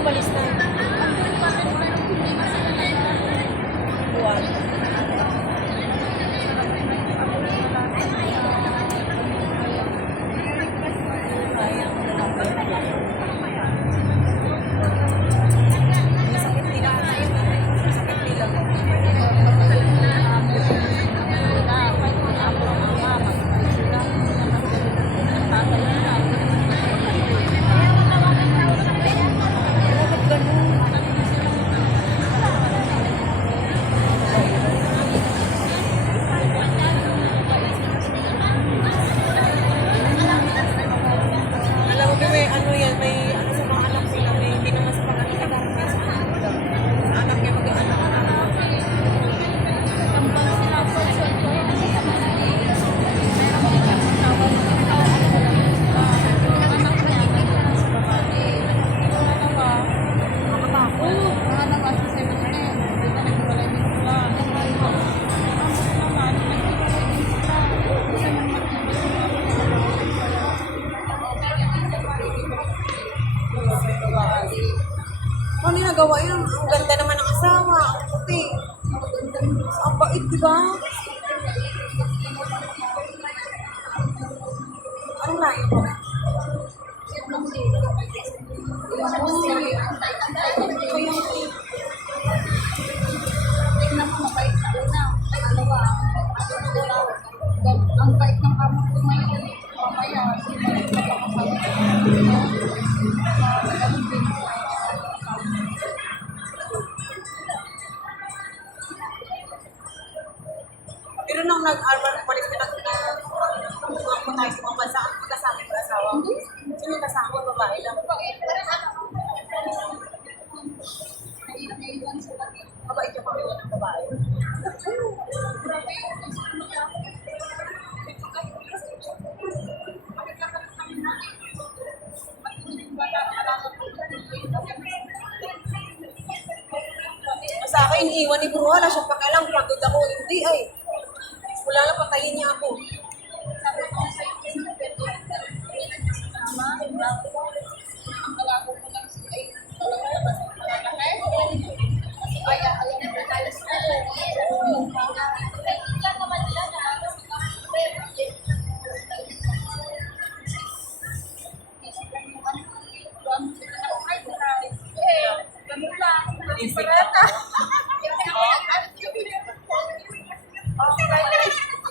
umalis na. Buwan. Sakit nila kasi yun. Sakit nila. Bakit ganun? Alam mo, may ano yan, may ano sa mga anak nila, may hindi naman sa mga anak nila, sa anak nila. Sa anak niya mag-anak-anak. Ano yung nagawa yun? Ang ganda naman ng asawa. Ang puti. Ang bait, di ba? Anong layo ko? Ang bait ng kamot ko ngayon, mamaya, Pero nung nag-arbor, balik na nag-tuwang po tayo sa mga bansa, ang magkasama yung asawa ko. Sino yung kasama? Babae lang. Mabait yung pamilya ng babae. Sa akin, iniiwan ni Bro, wala siyang pakialam, pagod ako, hindi ay. Wala lang, patayin niya ako.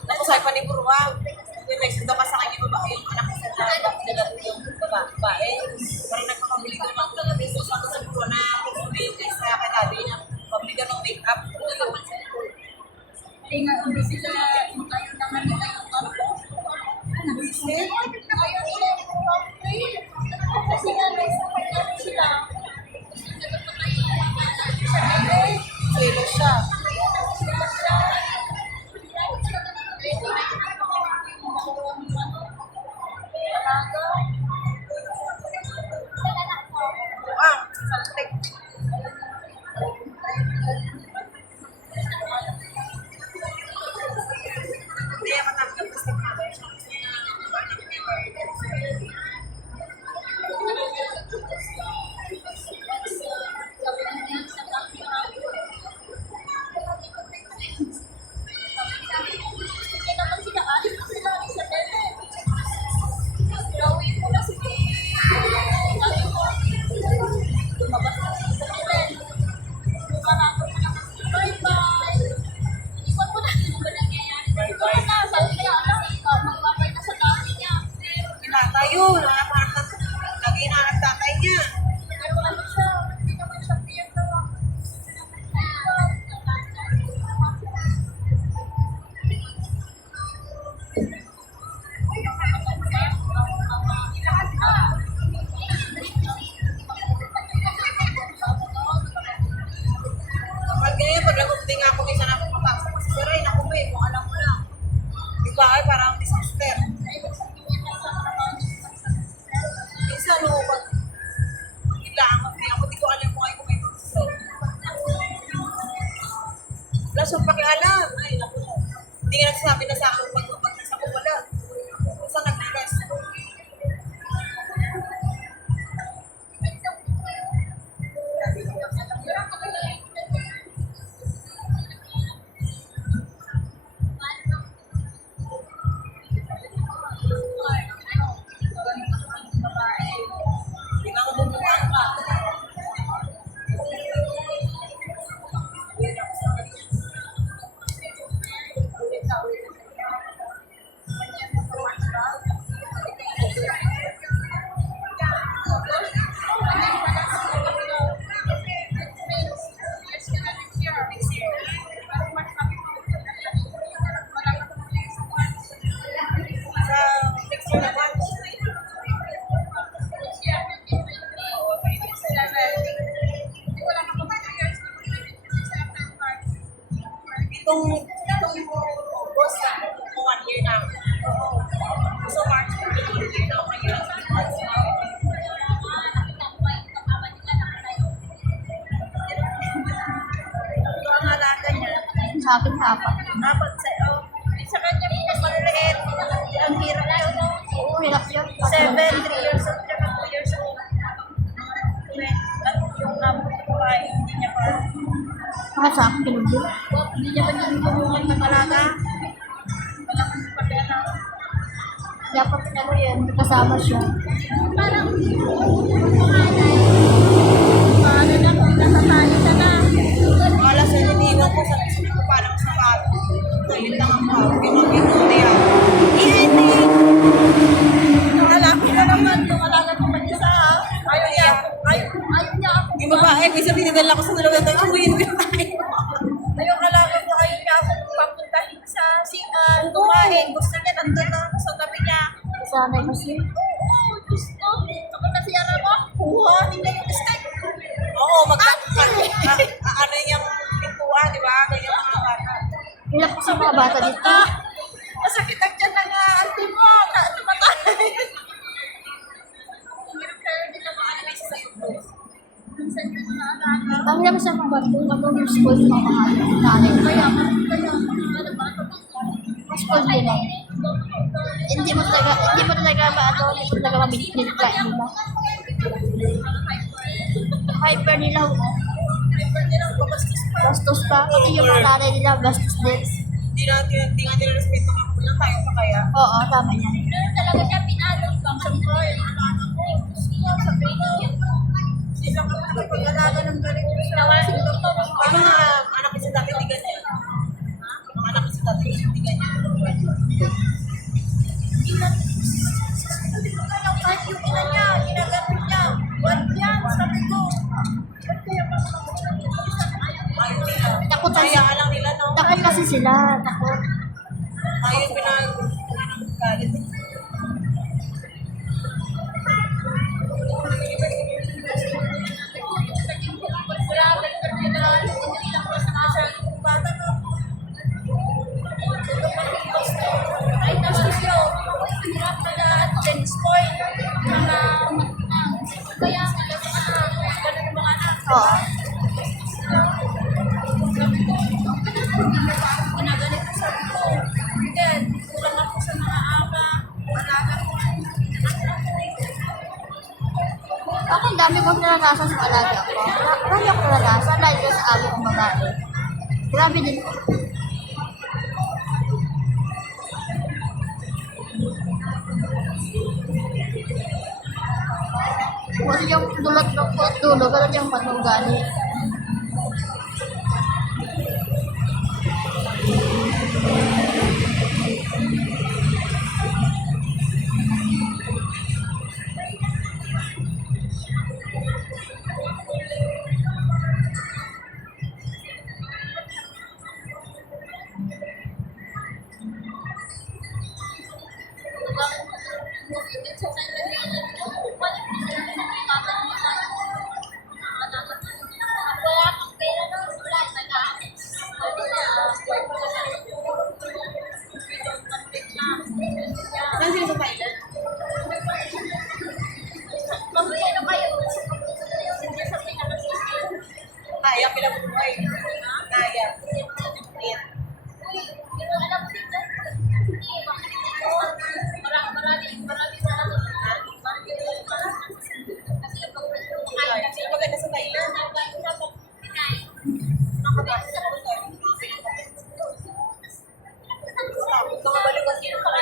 Tapos sabi pa ni Bro, yung nagsundo ka sa kanya, babae, yung anak ko sa yung babae. Parang nagpapabili ko ng pesos ako sa Bro na pumuli sa katabi niya. Pabili ka ng make-up. hindi nga, hindi sila, tayo naman nila yung kampo. Business? Ayaw nila yung kampo. Kasi nga, sa kanya sila. Silo siya. Saltik. Hindi yan matanggap basta tayo, parang lagi na nagtatay niya. Pag ganyan, pag nagunti nga ako, isa na ako papasok. Kasi sir, ay naku may, kung alam mo lang. Di ba ay parang disaster. Minsan, no, pag kailangan ako, di ko alam kung ay kung may pagsasaw. Wala siyang pakialam. Ay, naku. Hindi nga nagsasabi na sa akin pag nasa ko wala. Minsan nag-rest. Itong August, kung 1 year na. So, March, 1 year na ako ngayon. Ito ang alaga niya. Sa akin, apat. Dapat sa'yo. Sa kanya, mas maliliit. Ang hirap yun. Oo, hirap yun. 7, 3 years old, tsaka 2 years old. At yung babae, hindi niya pa. Mga sa akin, ganun din. Hindi niya pa tinutulungan ng alaga. Wala kang pagkala. Dapat ano yun, kasama siya. Parang, paano na kung nasasali ka na? Wala sa niliwan ko, sabi ko parang sapat. Ngayon lang ang tawag, pinag-ino na yan. Iiti! Yung alaga na naman, yung alaga ko man isa ha. Ayaw niya. Ayaw niya ako. Yung babae, minsan tinidala ko sa dalawa tayo, umuyin ko tayo. Yung alaga ko, ayaw niya ako papuntahin sa sian, kumain. Gusto niya, nandun lang ako sa gabi niya. Sanay kasi. Oo, Diyos ko. Kapag nasiyara mo, kuhanin na yung steak. Oo, ano yung pintuan, di ba? Ganyan mga bata. Hirap ko sa mga bata dito. Masakit ang tiyan ng auntie mo. Tumatay. Hirap kayo din na maalis sa iyo. Minsan ka na alaga. Ang hirap sa mga bata, kung yung school ng mga nanay. Kaya, ano ba? School nila. Hindi mo talaga maano, hindi mo talaga mabigyan ka nila. Hyper nila. Hyper nila, babastos pa. Bastos pa. Pati yung mga nanay nila, bastos din. Hindi nga nila respeto ka kulang tayo pa kaya. Oo, tama yan. Pero talaga niya pinalong ka. Siyempre, anak ko. Sabi ko. Sila ka pa pag-alaga ng ganito. Nawasin ko to. Yung mga anak ko sa dati, hindi ganyan. Yung mga anak ko sa dati, hindi ganyan. Kahit yung ina niya, ginagamit niya. Ba't yan? Sabi ko. Ba't kaya pa ayaw nila. Takot kasi, Kaya lang nila, no? takot kasi sila. Takot. Ayaw pinag-galit. Oo. Ako, ang dami kong naranasan sa alaga ko. Marami akong naranasan, lalo na sa amo kong babae. Grabe din ko. Kasi yung dulot ng dulo, ganun yung manugali. Saan sila sa Thailand? Kaya pila buhay. Kaya. Sila maganda sa Thailand. Mga balik ko sila sa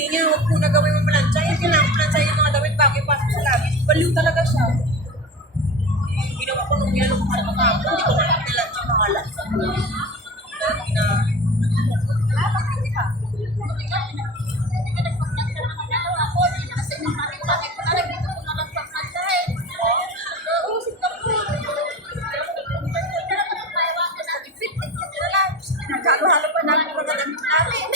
sabi niya, huwag po na gawin mo plancha. Eh, kailangan plancha yung mga damit bago ipasok sa langit. Baliw talaga siya. Ginawa ko nung yan, hindi ko na plancha pangalan. Nagkalo-halo pa namin mga damit namin.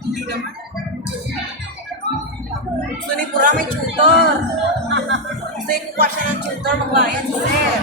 Hindi naman. Gusto ni Pura may tutor. Gusto yung kukuha siya ng tutor, magbayad si Sir.